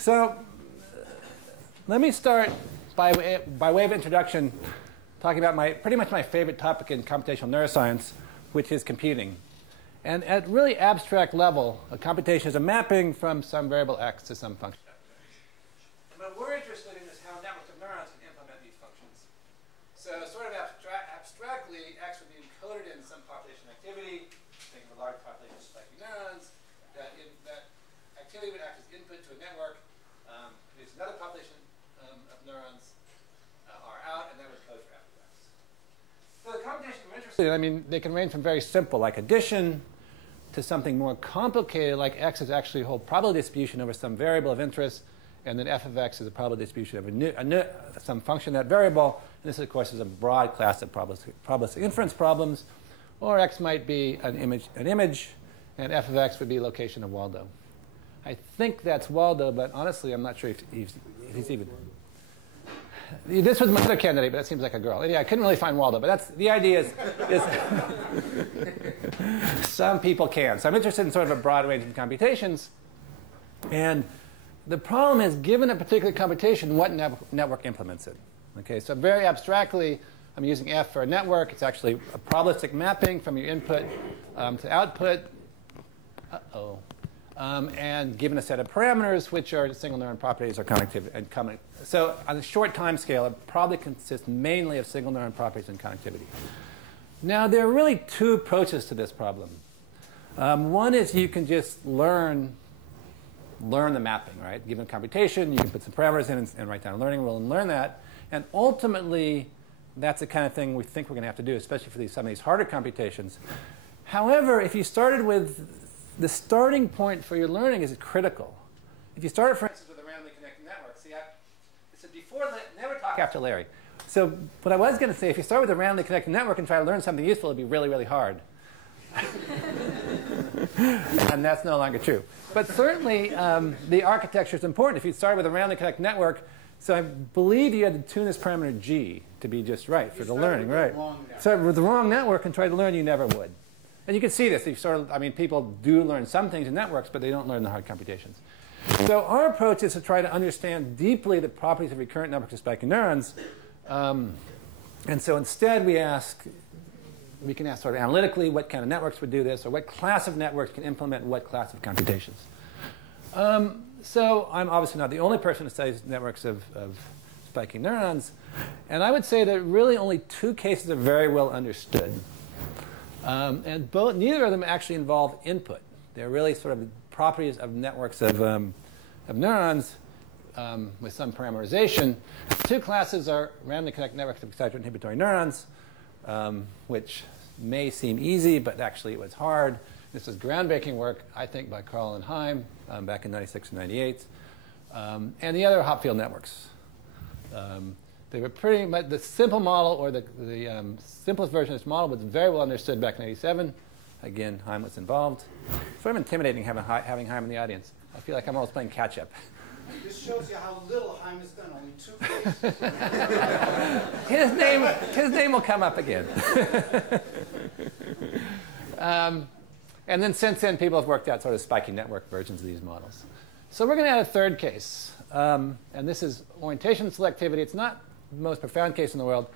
So let me start by way of introduction talking about pretty much my favorite topic in computational neuroscience, which is computing. And at really abstract level, a computation is a mapping from some variable x to some function. And what we're interested in is how networks of neurons can implement these functions. So sort of abstractly, x would be encoded in some population activity. Think of a large population of spiky neurons. That activity would act as input to a network. There's another population of neurons are out, and that would code for f of x. So the computations we're interested in, I mean, they can range from very simple, like addition, to something more complicated, like x is actually a whole probability distribution over some variable of interest, and then f of x is a probability distribution over some function of that variable. And this, of course, is a broad class of probabilistic inference problems. Or x might be an image, and f of x would be location of Waldo. I think that's Waldo, but honestly, I'm not sure if he's even. This was my other candidate, but that seems like a girl. Anyway, I couldn't really find Waldo, but that's the idea is some people can. So I'm interested in sort of a broad range of computations. And the problem is, given a particular computation, what network implements it? Okay, so very abstractly, I'm using f for a network. It's actually a probabilistic mapping from your input to output. And given a set of parameters, which are single neuron properties or connectivity and so on a short time scale, it probably consists mainly of single neuron properties and connectivity. Now, there are really two approaches to this problem. One is you can just learn the mapping, right? Given a computation, you can put some parameters in and write down a learning rule and learn that. And ultimately, that's the kind of thing we think we're going to have to do, especially for some of these harder computations. However, if you started with the starting point for your learning is critical. If you started, for instance, with a randomly connected network, see, I said before, never talk after Larry. So what I was going to say, if you start with a randomly connected network and try to learn something useful, it'd be really, really hard. And that's no longer true. But certainly, the architecture is important. If you start with a randomly connected network, so I believe you had to tune this parameter g to be just right for the learning, right? So with the wrong network and try to learn, you never would. And you can see this. I mean, people do learn some things in networks, but they don't learn the hard computations. So our approach is to try to understand deeply the properties of recurrent networks of spiky neurons. And so instead, we can ask sort of analytically what kind of networks would do this, or what class of networks can implement what class of computations. So I'm obviously not the only person who studies networks of spiky neurons. And I would say that really only two cases are very well understood. And neither of them actually involve input. They're really sort of properties of networks of neurons with some parameterization. Two classes are randomly connected networks of excitatory inhibitory neurons, which may seem easy, but actually it was hard. This is groundbreaking work, I think, by Carl and Heim back in 96 and 98. And the other are Hotfield networks. They were pretty much the simple model, or the simplest version of this model, was very well understood back in 87. Again, Heim was involved. It's sort of intimidating having Heim in the audience. I feel like I'm always playing catch up. This shows you how little Heim has done. Only 2 cases. His name will come up again. And then since then, people have worked out sort of spiky network versions of these models. So we're going to add a third case. And this is orientation selectivity. It's not the most profound case in the world.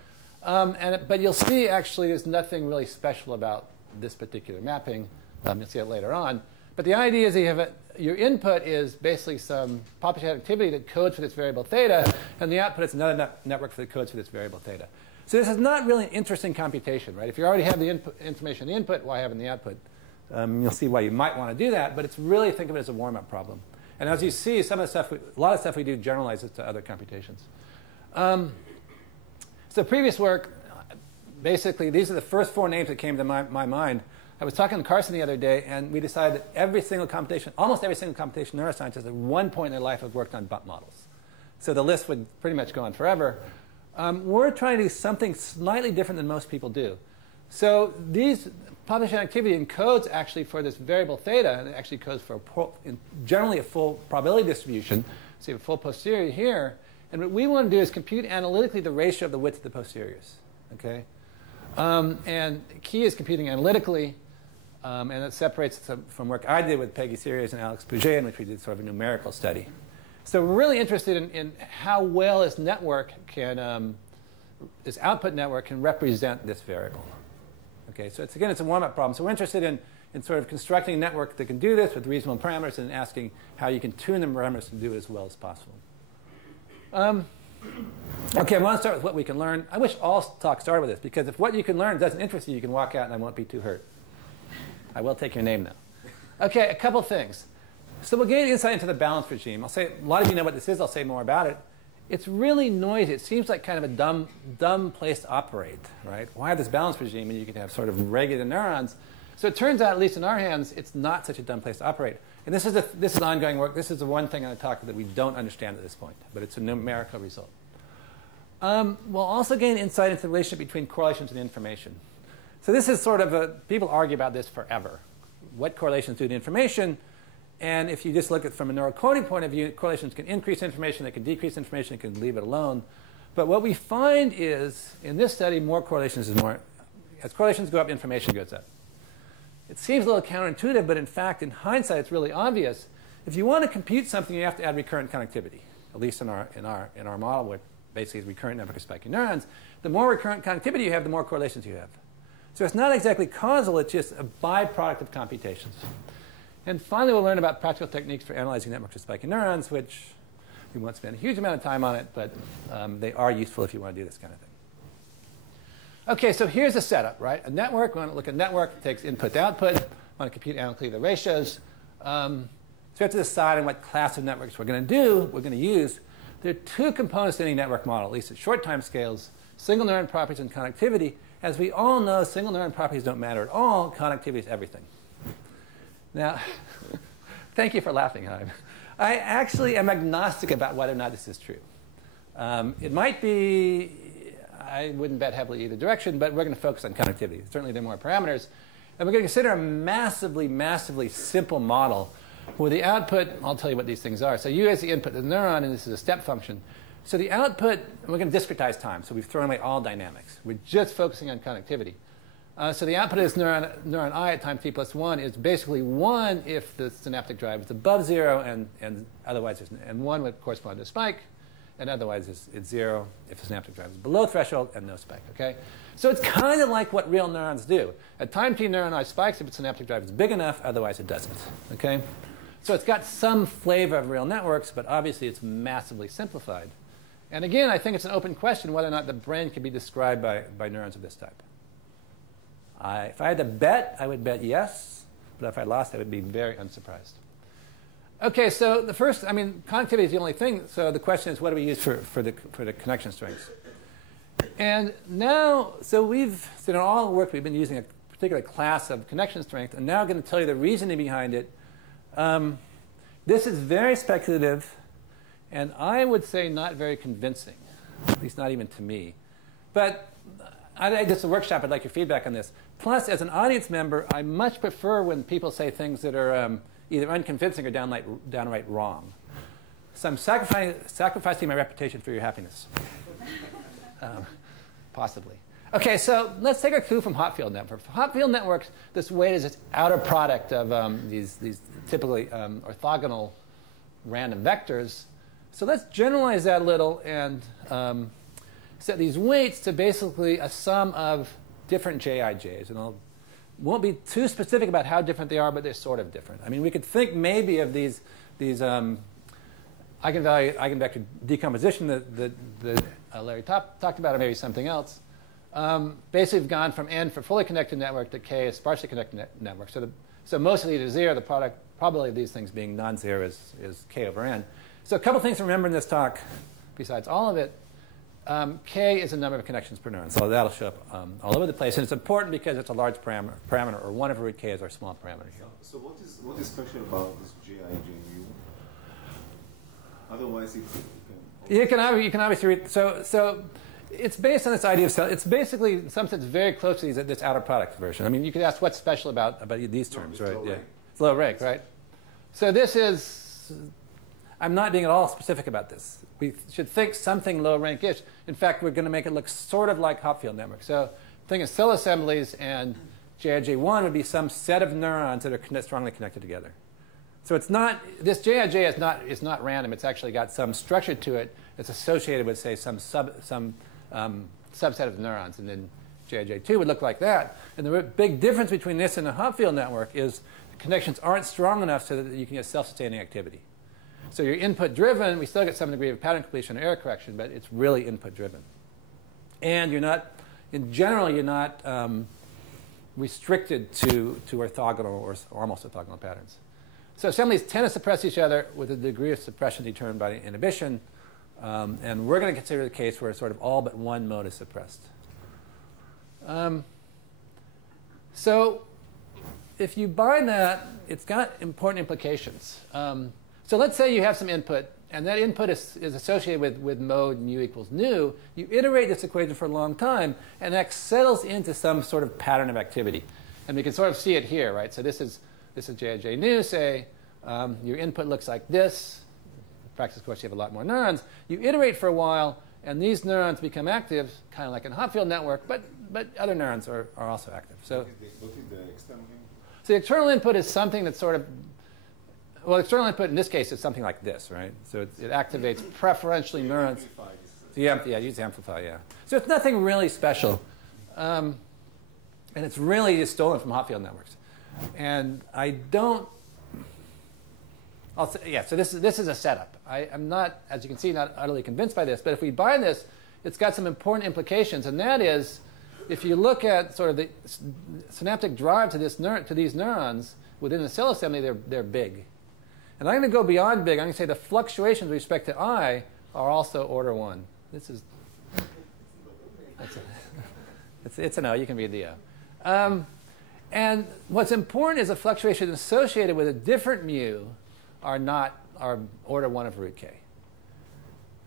But you'll see, actually, there's nothing really special about this particular mapping. You'll see it later on. But the idea is that you have your input is basically some population activity that codes for this variable theta. And the output is another network that codes for this variable theta. So this is not really an interesting computation, right? If you already have the information in the input, why have it in the output? You'll see why you might want to do that. But it's really, think of it as a warm-up problem. And as you see, a lot of stuff we do generalizes to other computations. So previous work, basically, these are the first 4 names that came to my mind. I was talking to Carson the other day, and we decided that almost every single computation neuroscientist at one point in their life has worked on bump models. So the list would pretty much go on forever. We're trying to do something slightly different than most people do. So these population activity encodes actually for this variable theta, and it actually codes for generally a full probability distribution. So you have a full posterior here. And what we want to do is compute analytically the ratio of the width of the posteriors. Okay? And key is computing analytically. And it separates from work I did with Peggy Series and Alex Bldg, in which we did sort of a numerical study. So we're really interested in how well this network can, this output network can represent this variable. Okay, so again, it's a warm-up problem. So we're interested in sort of constructing a network that can do this with reasonable parameters and asking how you can tune the parameters to do it as well as possible. Okay, I want to start with what we can learn. I wish all talks started with this, because if what you can learn doesn't interest you, you can walk out and I won't be too hurt. I will take your name now. Okay, a couple things. So we'll gain insight into the balance regime. I'll say, a lot of you know what this is. I'll say more about it. It's really noisy. It seems like kind of a dumb place to operate, right? Why have this balance regime when you can have sort of regular neurons? So it turns out, at least in our hands, it's not such a dumb place to operate. And this is ongoing work. This is the one thing on the talk that we don't understand at this point, but it's a numerical result. We'll also gain insight into the relationship between correlations and information. So this is sort of people argue about this forever. What correlations do to information? And if you just look at it from a neural coding point of view, correlations can increase information, they can decrease information, they can leave it alone. But what we find is, in this study, more correlations is more. As correlations go up, information goes up. It seems a little counterintuitive, but in fact, in hindsight, it's really obvious. If you want to compute something, you have to add recurrent connectivity, at least in our model, where basically is recurrent network of spiky neurons. The more recurrent connectivity you have, the more correlations you have. So it's not exactly causal, it's just a byproduct of computations. And finally, we'll learn about practical techniques for analyzing networks of spiky neurons, which we won't spend a huge amount of time on it, but they are useful if you want to do this kind of thing. OK, so here's the setup, right? A network, we want to look at a network, it takes input to output, we want to compute analytically the ratios. So we have to decide on what class of networks we're going to use. There are two components to any network model, at least at short time scales: single neuron properties and connectivity. As we all know, single neuron properties don't matter at all. Connectivity is everything. Now, thank you for laughing, Haim. I actually am agnostic about whether or not this is true. It might be, I wouldn't bet heavily either direction, but we're going to focus on connectivity. Certainly, there are more parameters. And we're going to consider a massively, massively simple model where the output, I'll tell you what these things are. So U as the input, the neuron, and this is a step function. So the output, we're going to discretize time. So we've thrown away all dynamics. We're just focusing on connectivity. So the output of this neuron I at time t plus 1 is basically 1 if the synaptic drive is above 0, and otherwise and 1 would correspond to a spike, and otherwise it's 0 if the synaptic drive is below threshold and no spike. Okay? So it's kind of like what real neurons do. At time t, neuron I spikes if its synaptic drive is big enough, otherwise it doesn't. Okay? So it's got some flavor of real networks, but obviously it's massively simplified. And again, I think it's an open question whether or not the brain can be described by neurons of this type. If I had to bet, I would bet yes. But if I lost, I would be very unsurprised. OK, so the first, I mean, connectivity is the only thing. So the question is, what do we use for the connection strengths? And now, so in all the work, we've been using a particular class of connection strength. And now I'm going to tell you the reasoning behind it. This is very speculative, and I would say not very convincing, at least not even to me. But this is a workshop. I'd like your feedback on this. Plus, as an audience member, I much prefer when people say things that are either unconvincing or downright wrong. So I'm sacrificing my reputation for your happiness. Possibly. OK, so let's take a clue from Hotfield Network. For Hotfield networks, this weight is its outer product of these typically orthogonal random vectors. So let's generalize that a little and set these weights to basically a sum of different jij's. And I won't be too specific about how different they are, but they're sort of different. I mean, we could think maybe of these eigenvector decomposition that Larry talked about, or maybe something else. Basically, we've gone from n for fully connected network to k as sparsely connected network. So most of these are 0. The probability of these things being non-zero is k over n. So a couple things to remember in this talk, besides all of it. K is the number of connections per neuron. So that'll show up all over the place. And it's important because it's a large parameter, or 1 over root k is our small parameter here. So what is special about this Gij? Otherwise, you can obviously read. So it's based on this idea of it's basically, in some sense, very close to this outer product version. I mean, you could ask what's special about these terms, right? Yeah, it's low rank, right? So this is, I'm not being at all specific about this. We should think something low rank-ish. In fact, we're going to make it look sort of like Hotfield Network. So think of cell assemblies, and Jij1 would be some set of neurons that are strongly connected together. So it's not, this JIJ is not random. It's actually got some structure to it that's associated with, say, some subset of neurons. And then JIJ2 would look like that. And the big difference between this and the Hotfield network is the connections aren't strong enough so that you can get self-sustaining activity. So you're input-driven. We still get some degree of pattern completion or error correction, but it's really input-driven. And you're not, in general, you're not restricted to orthogonal or almost orthogonal patterns. So assemblies tend to suppress each other with a degree of suppression determined by inhibition. And we're going to consider the case where sort of all but one mode is suppressed. So if you bind that, it's got important implications. So let's say you have some input, and that input is associated with mode mu equals nu. You iterate this equation for a long time, and X settles into some sort of pattern of activity. And we can sort of see it here, right? So this is JJ nu, say. Your input looks like this. In practice, of course, you have a lot more neurons. You iterate for a while, and these neurons become active, kind of like in a Hotfield network, but other neurons are also active. So what is the external input? So the external input is something that's sort of, well, external input in this case is something like this, right? So it activates preferentially neurons. Yeah, use amplify, yeah. So it's nothing really special. And it's really just stolen from Hotfield networks. And I don't, I'll say, yeah, so this is a setup. I'm not, as you can see, not utterly convinced by this. But if we bind this, it's got some important implications. And that is, if you look at sort of the synaptic drive to these neurons within the cell assembly, they're big. And I'm going to go beyond big. I'm going to say the fluctuations with respect to I are also order 1. This is, it's an O. You can read the O. And what's important is the fluctuations associated with a different mu are order 1 of root k.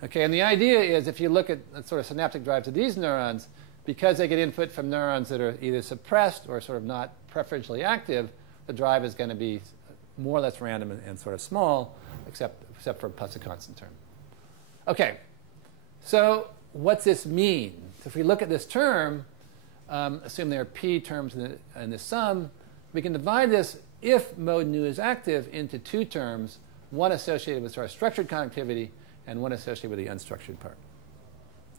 Okay, and the idea is if you look at sort of synaptic drive to these neurons, because they get input from neurons that are either suppressed or sort of not preferentially active, the drive is going to be more or less random and sort of small, except for plus a constant term. Okay, so what's this mean? So if we look at this term, assume there are p terms in the sum, we can divide this, if mode nu is active, into 2 terms, one associated with sort of structured connectivity and one associated with the unstructured part.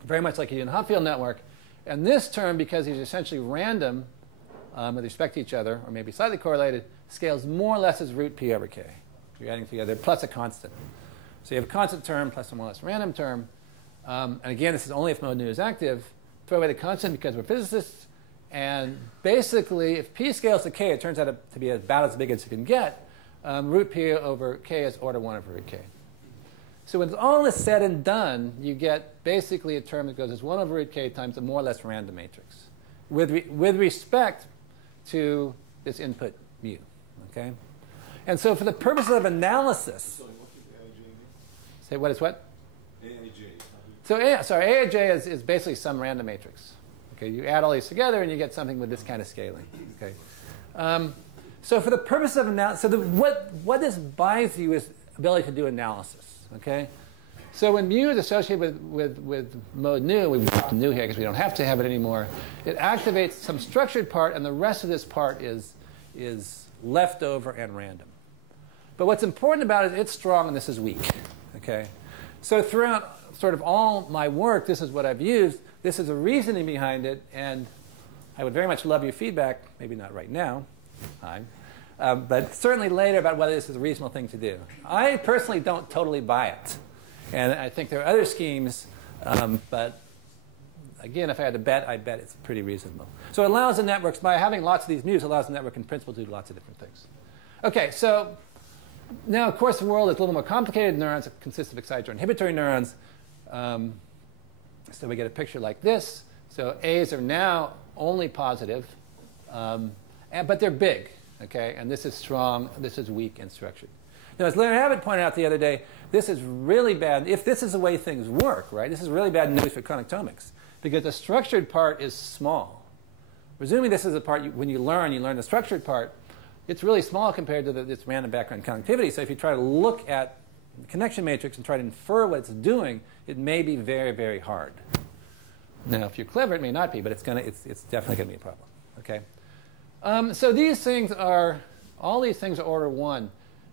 Very much like you do in a Hotfield network. And this term, because these are essentially random with respect to each other, or maybe slightly correlated, scales more or less as root p over k. You're adding together plus a constant. So you have a constant term plus a more or less random term. And again, this is only if mode nu is active. Throw away the constant because we're physicists. And basically, if p scales to k, it turns out to be about as big as you can get. Root p over k is order 1 over root k. So when all is said and done, you get basically a term that goes as 1 over root k times a more or less random matrix with respect to this input mu. Okay? And so for the purposes of analysis, Sorry, what is AIJ? say what is what? AIJ. So AIJ is basically some random matrix. Okay, you add all these together and you get something with this kind of scaling. Okay, so for the purpose of analysis, so what this buys you is ability to do analysis. Okay, so when mu is associated with mode nu, we've dropped nu here because we don't have to have it anymore. It activates some structured part, and the rest of this part is leftover and random. But what's important about it is it's strong and this is weak. Okay, so throughout sort of all my work, this is what I've used. This is a reasoning behind it, and I would very much love your feedback, maybe not right now, but certainly later about whether this is a reasonable thing to do. I personally don't totally buy it, and I think there are other schemes, but again, if I had to bet, I'd bet it's pretty reasonable. So it allows the networks, by having lots of these mu's, allows the network in principle to do lots of different things. Okay, so now, of course, the world is a little more complicated. Neurons consist of excitatory and inhibitory neurons. So we get a picture like this. So A's are now only positive, but they're big. Okay, and this is strong, this is weak and structured. Now, as Leonard Abbott pointed out the other day, this is really bad. If this is the way things work, right, this is really bad news for connectomics because the structured part is small. Presuming this is the part when you learn the structured part, it's really small compared to this random background connectivity. So if you try to look at the connection matrix and try to infer what it's doing, it may be very, very hard. Now, if you're clever, it may not be, but it's definitely going to be a problem. Okay. So these things are, all these things are order 1.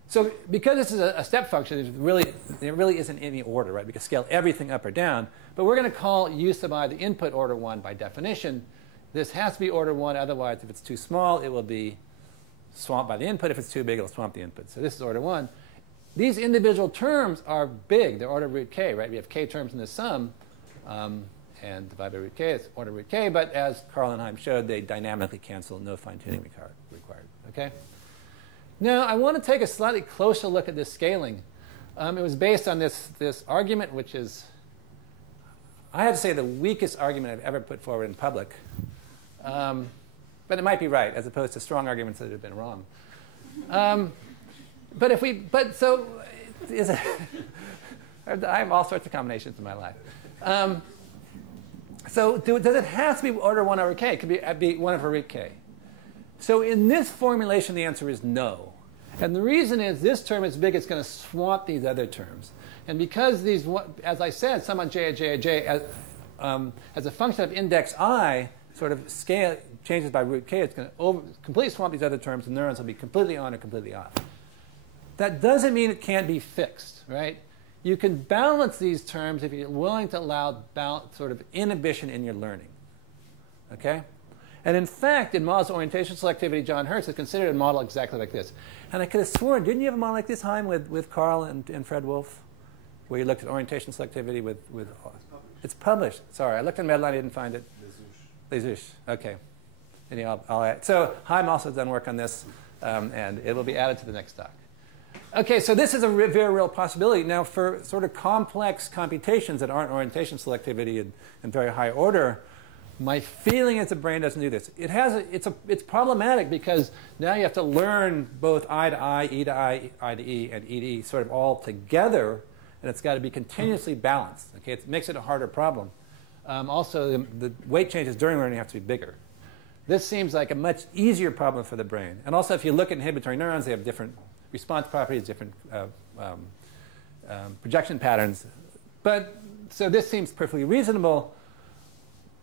So because this is a step function, there really isn't any order, right? We can scale everything up or down. But we're going to call u sub I the input order 1 by definition. This has to be order 1. Otherwise, if it's too small, it will be swamped by the input. If it's too big, it'll swamp the input. So this is order 1. These individual terms are big. They're order root k, right? We have k terms in the sum. And divided by root k is order root k. But as Carl and Heim showed, they dynamically cancel. No fine-tuning required. Okay? Now, I want to take a slightly closer look at this scaling. It was based on this argument, which is, I have to say, the weakest argument I've ever put forward in public. But it might be right, as opposed to strong arguments that have been wrong. I have all sorts of combinations in my life. So does it have to be order 1 over k? It could be 1 over root k. So in this formulation, the answer is no. And the reason is this term is big. It's going to swamp these other terms. And because these, as I said, sum on j, as a function of index I, sort of scale changes by root k, it's going to completely swamp these other terms. The neurons will be completely on or completely off. That doesn't mean it can't be fixed, right? You can balance these terms if you're willing to allow sort of inhibition in your learning. Okay? And in fact, in models of orientation selectivity, John Hertz has considered a model exactly like this. And I could have sworn, didn't you have a model like this, Heim, with Carl and Fred Wolf, where you looked at orientation selectivity with it's published. Sorry, I looked in Medline, I didn't find it. Les Okay. Anyhow, I'll add. So Heim also has done work on this, and it will be added to the next talk. Okay, so this is a very real possibility. Now, for sort of complex computations that aren't orientation selectivity in very high order, my feeling is the brain doesn't do this. It's problematic because now you have to learn both I to I, E to I, I to E, and E to E sort of all together, and it's got to be continuously balanced. Okay, it makes it a harder problem. Also, the weight changes during learning have to be bigger. This seems like a much easier problem for the brain. And also, if you look at inhibitory neurons, they have different response properties, different projection patterns. But so this seems perfectly reasonable.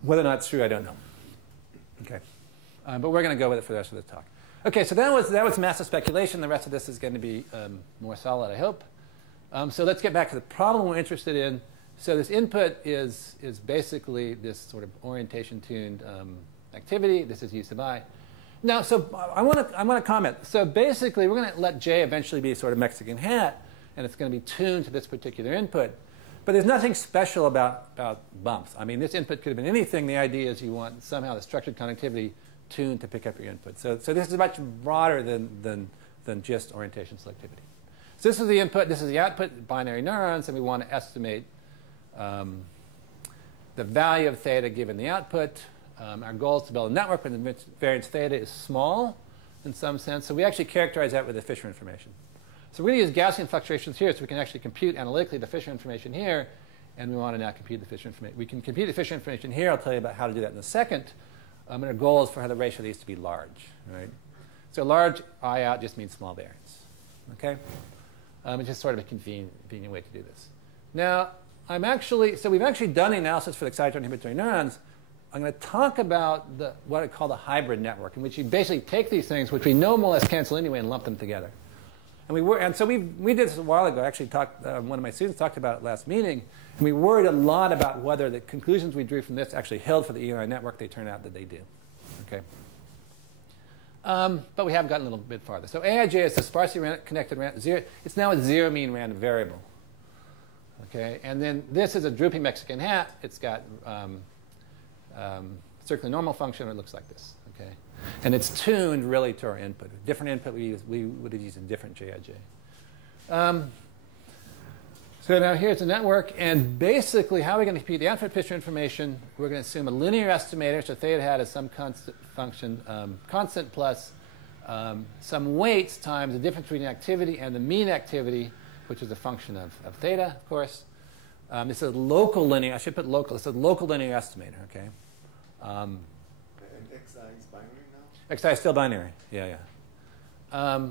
Whether or not it's true, I don't know. Okay, but we're going to go with it for the rest of the talk. Okay, so that was massive speculation. The rest of this is going to be more solid, I hope. So let's get back to the problem we're interested in. So this input is basically this sort of orientation-tuned activity. This is u sub I. Now, so I want to comment. So basically, we're going to let J eventually be a sort of Mexican hat, and it's going to be tuned to this particular input. But there's nothing special about bumps. I mean, this input could have been anything. The idea is you want somehow the structured connectivity tuned to pick up your input. So this is much broader than just orientation selectivity. So this is the input. This is the output, binary neurons, and we want to estimate the value of theta given the output. Our goal is to build a network when the variance theta is small in some sense. So we actually characterize that with the Fisher information. So we're going to use Gaussian fluctuations here so we can actually compute analytically the Fisher information here. And we want to now compute the Fisher information. We can compute the Fisher information here. I'll tell you about how to do that in a second. And our goal is for the ratio of these to be large. Right? So large I out just means small variance. Okay? It's just sort of a convenient way to do this. Now, so we've actually done the analysis for the excitatory and inhibitory neurons. I'm going to talk about what I call the hybrid network, in which you basically take these things, which we know more or less cancel anyway, and lump them together. And so we did this a while ago. I actually one of my students talked about it last meeting. And we worried a lot about whether the conclusions we drew from this actually held for the ENI network. They turn out that they do. Okay. But we have gotten a little bit farther. So AIJ is a sparsely connected random. It's now a zero mean random variable. Okay. And then this is a drooping Mexican hat. It's got circular normal function. It looks like this. Okay. And it's tuned really to our input. A different input we would have used a different JIJ. So now here's the network. And basically, how are we going to compute the output Fisher information? We're going to assume a linear estimator. So theta hat is some constant function, constant plus some weights times the difference between the activity and the mean activity, which is a function of theta, of course. This is local linear. I should put local. This is a local linear estimator. Okay. And xi is binary now? Xi is still binary. Yeah, yeah.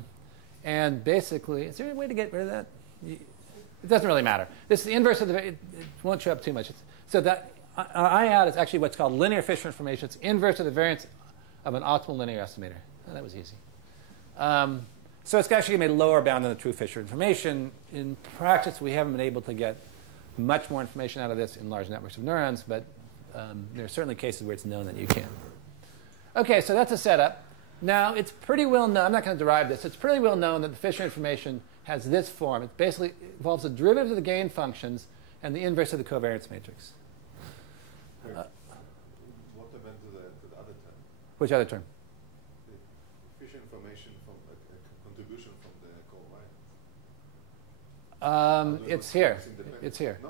And basically, is there a way to get rid of that? It doesn't really matter. This is the inverse of the. It won't show up too much. So that I out is actually what's called linear Fisher information. It's inverse of the variance of an optimal linear estimator. Oh, that was easy. So it's actually going to be lower bound than the true Fisher information. In practice, we haven't been able to get much more information out of this in large networks of neurons, but there are certainly cases where it's known that you can. OK, so that's a setup. Now, it's pretty well known. I'm not going to derive this. It's pretty well known that the Fisher information has this form. It basically involves the derivative of the gain functions and the inverse of the covariance matrix. What happened to the other term? Which other term? The Fisher information from a contribution from the covariance. It's here. It's here. No.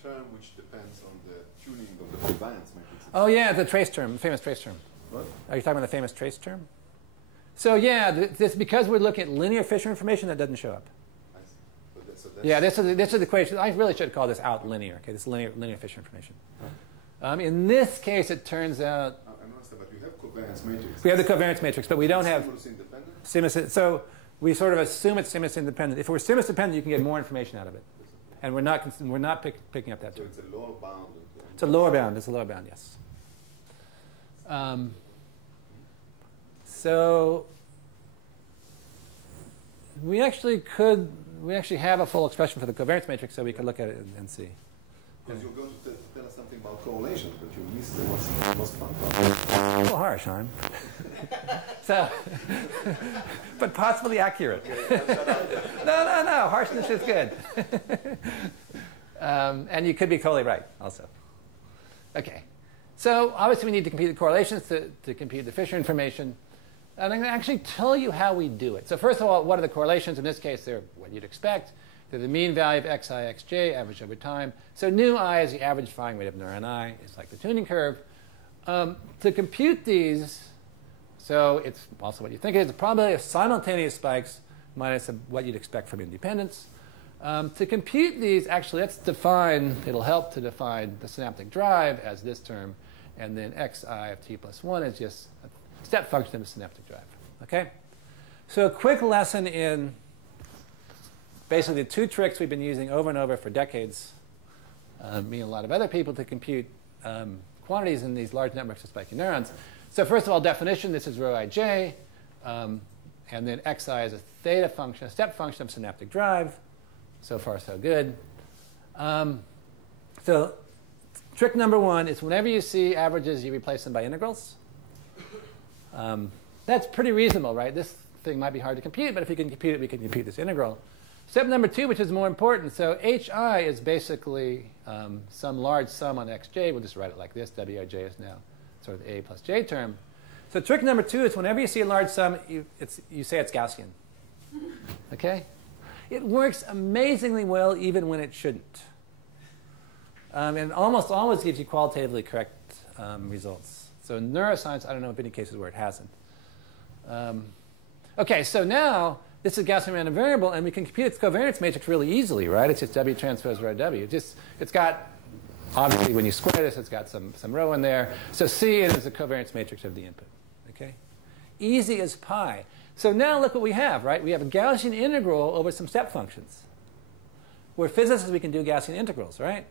Term which depends on the tuning of the covariance matrix. Oh, yeah, the trace term, the famous trace term. What? Are you talking about the famous trace term? So, yeah, this because we're looking at linear Fisher information, that doesn't show up. I see. So that's Yeah, this is the equation. I really should call this out linear. Okay, this is linear Fisher information. In this case, it turns out I understand, but you have covariance matrix. we have the covariance matrix, but we don't have Stimulus independent. stimulus. So we sort of assume it's stimulus independent. If we're stimulus dependent, you can get more information out of it, and we're not picking up that So term. it's a lower bound. It's a lower bound. It's a lower bound. Yes. So we actually have a full expression for the covariance matrix, so we could look at it and see. Because you're going to tell us something about correlation, but you missed the most fun part. A little harsh, huh? So, but possibly accurate. No. Harshness is good. And you could be totally right, also. OK. So obviously, we need to compute the correlations to compute the Fisher information. And I'm going to actually tell you how we do it. So first of all, what are the correlations? In this case, they're what you'd expect. They're the mean value of xi, xj, averaged over time. So nu I is the average firing rate of neuron I. It's like the tuning curve. To compute these, so it's also what you think it is, the probability of simultaneous spikes minus what you'd expect from independence. To compute these, actually, it'll help to define the synaptic drive as this term, and then xi of t plus 1 is just a step function of the synaptic drive. OK? So a quick lesson in basically the two tricks we've been using over and over for decades, me and a lot of other people, to compute quantities in these large networks of spiky neurons. So first of all, definition, this is rho ij. And then xi is a theta function, a step function of synaptic drive. So far, so good. So trick number one is whenever you see averages, you replace them by integrals. That's pretty reasonable, right? This thing might be hard to compute, but if you can compute it, we can compute this integral. Step number two, which is more important. So hi is basically some large sum on xj. We'll just write it like this. wij is now sort of the a plus j term. So trick number two is whenever you see a large sum, you say it's Gaussian. OK? It works amazingly well even when it shouldn't. And it almost always gives you qualitatively correct results. So in neuroscience, I don't know of any cases where it hasn't. OK, so now this is a Gaussian random variable, and we can compute its covariance matrix really easily, right? It's just W transpose rho W. It's got, obviously, when you square this, it's got some rho in there. So C is the covariance matrix of the input. OK? Easy as pie. So now look what we have, right? We have a Gaussian integral over some step functions. We're physicists, we can do Gaussian integrals, right?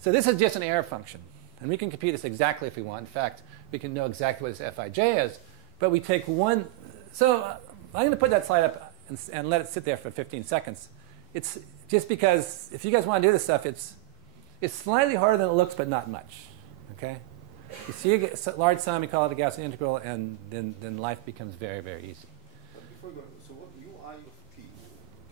So this is just an error function. And we can compute this exactly if we want. In fact, we can know exactly what this Fij is. But we take one. So I'm going to put that slide up and let it sit there for 15 seconds. It's just because if you guys want to do this stuff, it's slightly harder than it looks, but not much. OK? You see a large sum, you call it a Gaussian integral, and then life becomes very, very easy. Before we go, so what UI of t?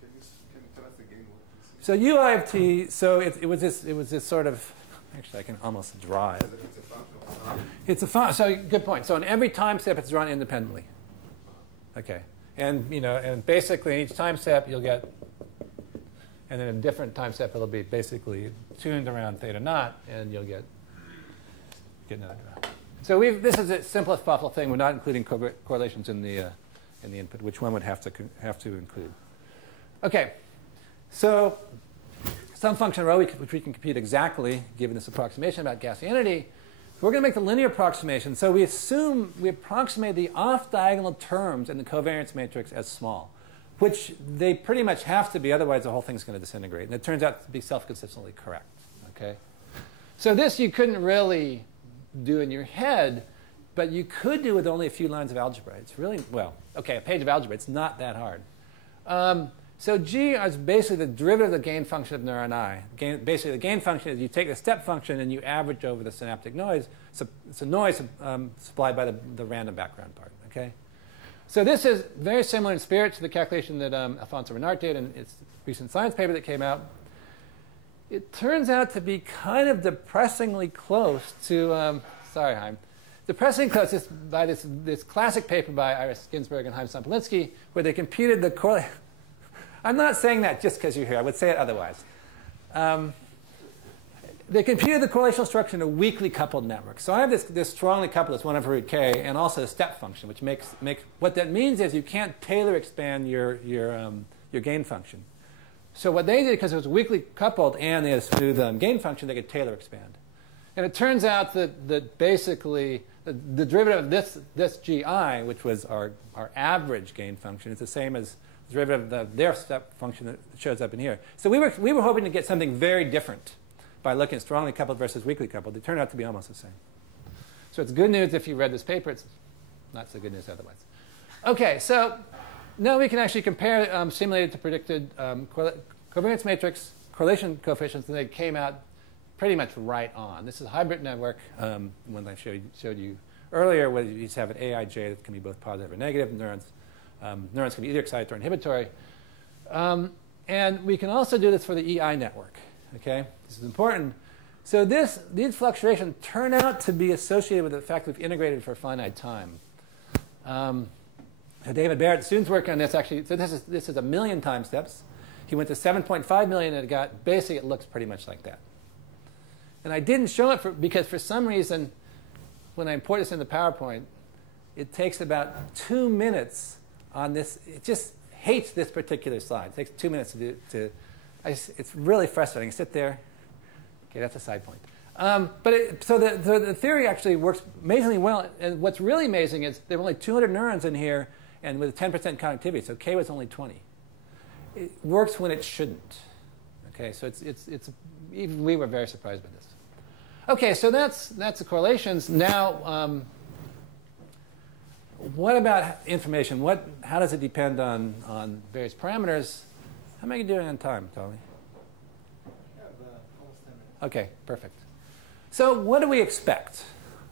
Can you tell us again what this is? So UI of t. So it was this sort of. Actually, I can almost draw it. It's a function of time. It's a function. So good point. So in every time step, it's drawn independently. OK. And and basically in each time step you'll get, and then in a different time step it'll be basically tuned around theta naught, and you'll get another draw. So this is the simplest possible thing. We're not including correlations in the input, which one would have to include. OK. So some function rho, which we can compute exactly, given this approximation about Gaussianity. We're going to make the linear approximation. So we approximate the off-diagonal terms in the covariance matrix as small, which they pretty much have to be. Otherwise, the whole thing's going to disintegrate. And it turns out to be self-consistently correct. OK? So this you couldn't really do in your head. But you could do with only a few lines of algebra. It's really, well, OK, a page of algebra. It's not that hard. So G is basically the derivative of the gain function of neuron I. Basically, the gain function is you take the step function and you average over the synaptic noise. So it's a noise supplied by the random background part. OK? So this is very similar in spirit to the calculation that Alfonso Renart did in its recent science paper that came out. It turns out to be kind of depressingly close to, sorry, Chaim, depressingly close by this classic paper by Iris Ginsburg and Chaim Sampolinsky, where they computed the correlation. I'm not saying that just because you're here. I would say it otherwise. They computed the correlational structure in a weakly coupled network. So I have this strongly coupled, it's 1 over root k, and also a step function, which makes what that means is you can't Taylor expand your gain function. So what they did, because it was weakly coupled and they had a smooth gain function, they could Taylor expand. And it turns out that basically the derivative of this GI, which was our average gain function, is the same as the derivative of their step function that shows up in here. So we were hoping to get something very different by looking at strongly coupled versus weakly coupled. They turned out to be almost the same. So it's good news if you read this paper. It's not so good news otherwise. OK, so now we can actually compare simulated to predicted covariance matrix correlation coefficients, and they came out pretty much right on. This is a hybrid network, one I showed you earlier, where you just have an aij that can be both positive or negative. Neurons can be either excitatory or inhibitory. And we can also do this for the EI network. Okay, this is important. So these fluctuations turn out to be associated with the fact we've integrated for a finite time. David Barrett, students working on this actually. So this is 1 million time steps. He went to 7.5 million, and it got basically it looks pretty much like that. And I didn't show it because for some reason, when I import this into PowerPoint, it takes about 2 minutes on this. It just hates this particular slide. It takes 2 minutes to do. It's really frustrating. Sit there. OK, that's a side point. So the theory actually works amazingly well. And what's really amazing is there are only 200 neurons in here, and with 10% connectivity. So K was only 20. It works when it shouldn't. OK, so even we were very surprised by this. OK, so that's the correlations. Now, what about information? How does it depend on various parameters? How am I doing on time, Tony? Almost 10 minutes. OK, perfect. So what do we expect,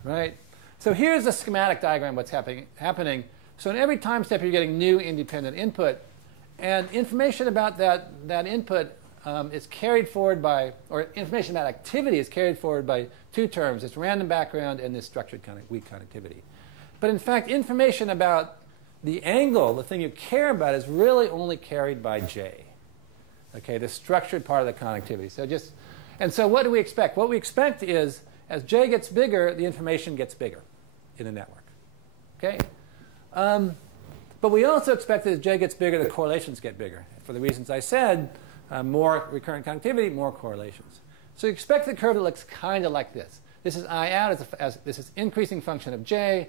right? So here's a schematic diagram of what's happening. So in every time step, you're getting new independent input. And information about that input is carried forward by, or information about activity is carried forward by 2 terms. It's random background and this structured weak connectivity. But in fact, information about the angle, the thing you care about, is really only carried by J. OK, the structured part of the connectivity. So what do we expect? What we expect is, as J gets bigger, the information gets bigger in a network. OK? But we also expect that as J gets bigger, the correlations get bigger. For the reasons I said, more recurrent connectivity, more correlations. So you expect the curve that looks kind of like this. This is I out as this is increasing function of J.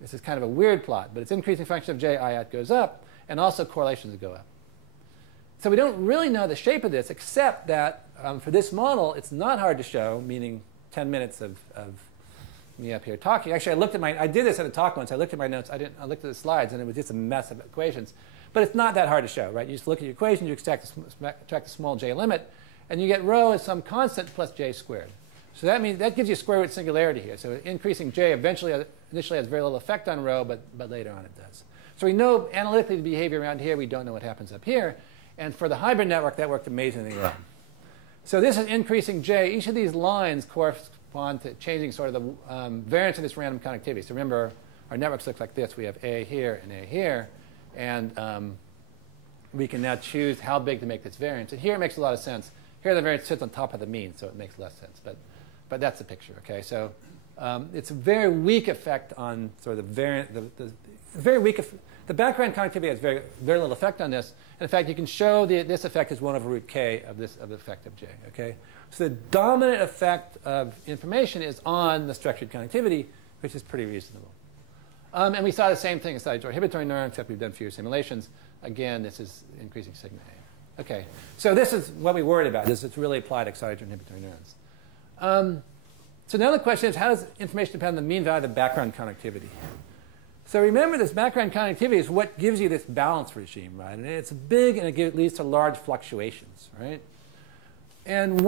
This is kind of a weird plot, but it's increasing function of J, I out goes up, and also correlations go up. So we don't really know the shape of this, except that for this model, it's not hard to show, meaning 10 minutes of me up here talking. Actually, I did this in a talk once. I looked at my notes. I looked at the slides, and it was just a mess of equations. But it's not that hard to show, right? You just look at your equation, you extract the small j limit, and you get rho as some constant plus j squared. So that means that gives you square root singularity here. So increasing j initially has very little effect on rho, but later on it does. So we know analytically the behavior around here. We don't know what happens up here. And for the hybrid network, that worked amazingly well. So this is increasing j. Each of these lines correspond to changing sort of the variance of this random connectivity. So remember, our networks look like this. We have A here and A here. And we can now choose how big to make this variance. And here it makes a lot of sense. Here the variance sits on top of the mean, so it makes less sense. But that's the picture. OK, so it's a very weak effect on sort of the variant. Very weak. The background connectivity has very little effect on this. And in fact, you can show this effect is 1 over root k of the effect of j. OK, so the dominant effect of information is on the structured connectivity, which is pretty reasonable. And we saw the same thing inside your inhibitory neuron, except we've done fewer simulations. Again, this is increasing sigma A. OK, so this is what we worried about. It's really applied excitatory inhibitory neurons. So now the question is, how does information depend on the mean value of the background connectivity? So remember, this background connectivity is what gives you this balance regime, right? And it's big, and it leads to large fluctuations, right? And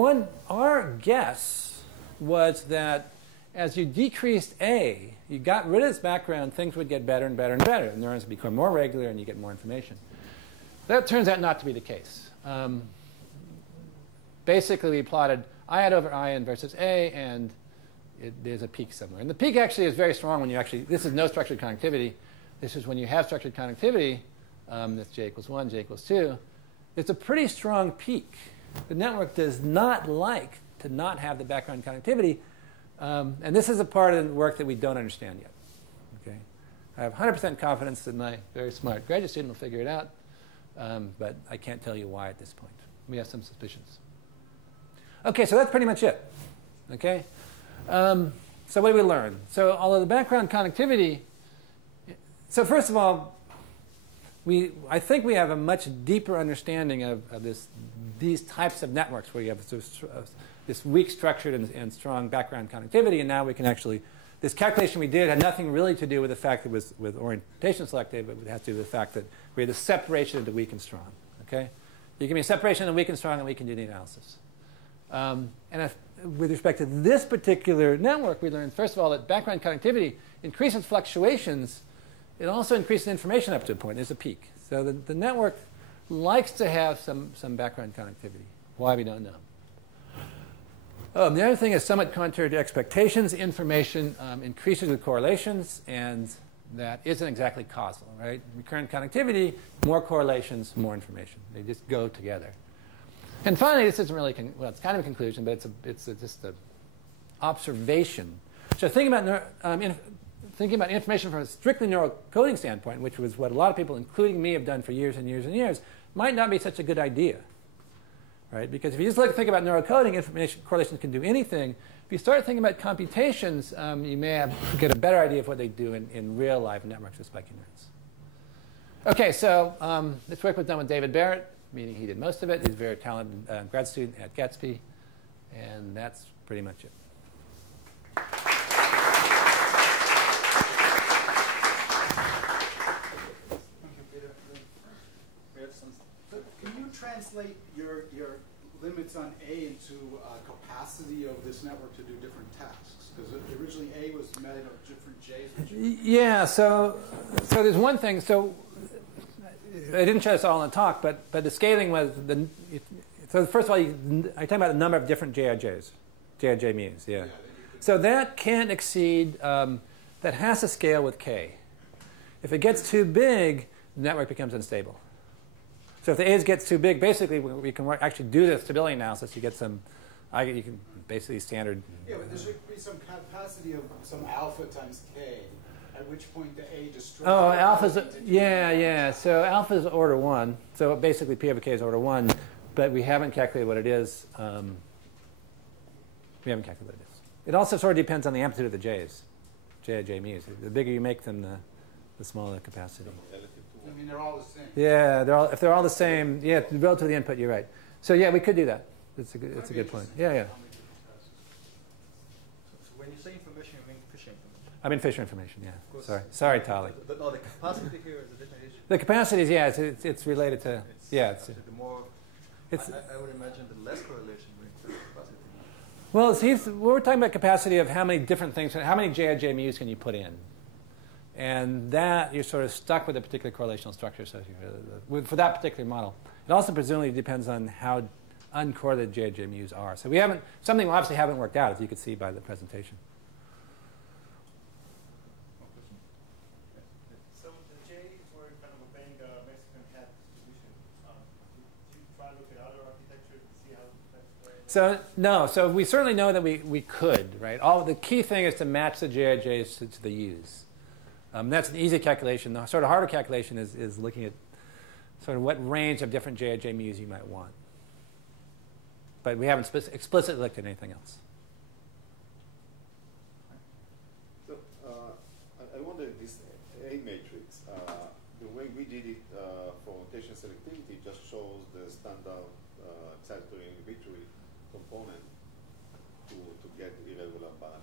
our guess was that as you decreased A, you got rid of this background, things would get better and better and better. The neurons would become more regular, and you get more information. That turns out not to be the case. Basically, we plotted IN over IN versus A, and there's a peak somewhere. And the peak actually is very strong when you actually, this is no structured connectivity. This is when you have structured connectivity, that's J equals 1, J equals 2. It's a pretty strong peak. The network does not like to not have the background connectivity. And this is a part of the work that we don't understand yet. Okay? I have 100% confidence that my very smart graduate student will figure it out. But I can't tell you why at this point. We have some suspicions. OK, so that's pretty much it. OK? So what did we learn? So although the background connectivity, so first of all, I think we have a much deeper understanding of these types of networks where you have this weak structured and strong background connectivity. And now we can actually, this calculation we did had nothing really to do with the fact that it was with orientation selective, but it has to do with the fact that we had a separation into weak and strong. Okay? You give me a separation into weak and strong, and we can do the analysis. With respect to this particular network, we learned, first of all, that background connectivity increases fluctuations. It also increases information up to a point. There's a peak. So the network likes to have some background connectivity. Why, we don't know. The other thing is somewhat contrary to expectations. Information increases with correlations, and that isn't exactly causal, right? Recurrent connectivity, more correlations, more information. They just go together. And finally, this isn't really, well, it's kind of a conclusion, but it's just an observation. So thinking about information from a strictly neural coding standpoint, which was what a lot of people, including me, have done for years and years and years, might not be such a good idea, right? Because if you just think about neural coding, information correlations can do anything. If you start thinking about computations, you may get a better idea of what they do in real live networks with spiky neurons. OK, so this work was done with David Barrett, meaning he did most of it. He's a very talented grad student at Gatsby. And that's pretty much it. Can you translate your limits on A into capacity of this network to do different tasks? Because originally A was made of different J's. Yeah, so there's one thing. So I didn't show this all in the talk, but the scaling was so first of all, I'm talking about the number of different JIJs, JIJ means, yeah. So that can't exceed, that has to scale with K. If it gets too big, the network becomes unstable. So if the A's gets too big, basically we can actually do the stability analysis. You get some, you can basically standard. Yeah, but there should be some capacity of some alpha times K. At which point the A destroys. Oh, alpha's, yeah. So alpha is order 1. So basically P of K is order 1. But we haven't calculated what it is. We haven't calculated what it is. It also sort of depends on the amplitude of the J's, J mu's. The bigger you make them, the smaller the capacity. I mean, they're all the same. Yeah, if they're all the same, yeah, relative to the input, you're right. So yeah, we could do that. It's a good point. Yeah. So when you say information, you mean Fisher information? I mean Fisher information, yeah. Sorry, Tali. No, the capacity here is a different issue. The capacity is, yeah, it's related to, yeah. The more, I would imagine the less correlation with capacity. Well, we're talking about capacity of how many different things, how many JIJ mu's can you put in? And that, you're sort of stuck with a particular correlational structure for that particular model. It also presumably depends on how uncorrelated JIJ mu's are. So something we obviously haven't worked out, as you could see by the presentation. So the J's were kind of obeying the Mexican hat distribution. Did you try to look at other architectures to see how that's So no, so we certainly know that we could, right? The key thing is to match the JIJs to the U's. That's an easy calculation. The sort of harder calculation is looking at sort of what range of different JIJ mu's you might want. But we haven't explicitly looked at anything else. So I wonder if this A matrix, the way we did it for rotation selectivity just shows the standard excitatory inhibitory component to get irregular balance.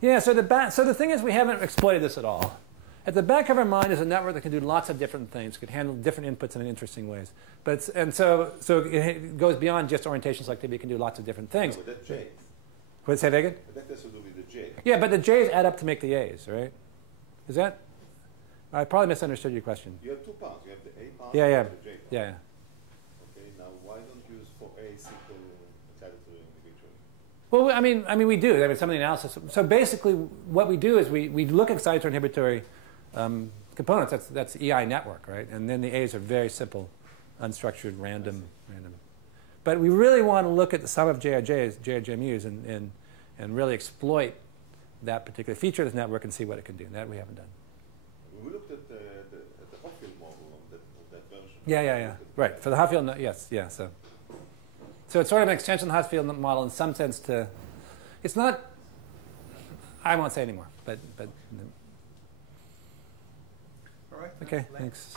Yeah, so the thing is we haven't exploited this at all. At the back of our mind is a network that can do lots of different things, could handle different inputs in interesting ways. So it goes beyond just orientation selectivity. It can do lots of different things. No, but that J. What did it say that again? That has to do with the J. Yeah, but the J's add up to make the A's, right? Is that? I probably misunderstood your question. You have two parts. You have the A part Yeah, and yeah, the J part. yeah. Okay, now why don't you use for A simple calculator individually? Well, I mean, we do. I mean, some of the analysis. So basically, what we do is we look at excitatory inhibitory components. That's the EI network, right? And then the A's are very simple, unstructured, random. But we really want to look at the sum of JRJMUs and really exploit that particular feature of this network and see what it can do. And that we haven't done. We looked at the Hotfield model of that version. Yeah. Right. For the Hotfield, yes, yeah. So it's sort of an extension of the Hotfield model in some sense to, it's not, I won't say anymore, but all right. okay, thanks.